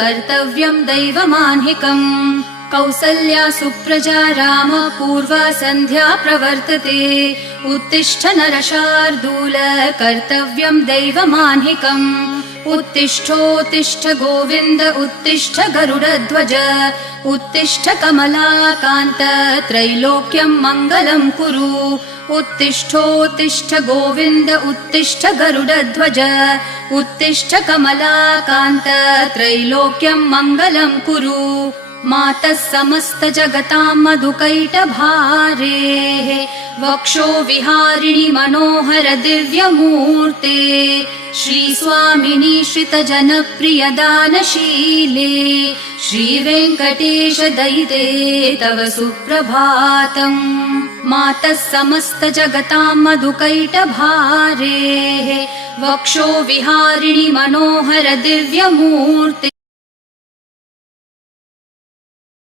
कर्तव्यं दैवमान्हिकम् कौसल्या सुप्रजा राम पूर्वा सन्ध्या प्रवर्तते उत्तिष्ठ नरशार्दूल कर्तव्यं दैवमान्हिकम् उत्तिष्ठोत्तिष्ठ गोविन्द उत्तिष्ठ गरुडध्वज उत्तिष्ठ कमलाकान्त त्रैलोक्यं मङ्गलं कुरु उत्तिष्ठोत्तिष्ठ गोविन्द उत्तिष्ठ गरुडध्वज उत्तिष्ठ कमलाकान्त त्रैलोक्यं मङ्गलं कुरु मातः समस्त जगतां मधुकैटभारेः वक्षो विहारिणि मनोहर दिव्यमूर्ते श्रीस्वामिनि श्रितजनप्रिय दानशीले श्रीवेङ्कटेश दयिते तव सुप्रभातम् मातः समस्त जगतां मधुकैटभारेः वक्षो विहारिणि मनोहर दिव्यमूर्ते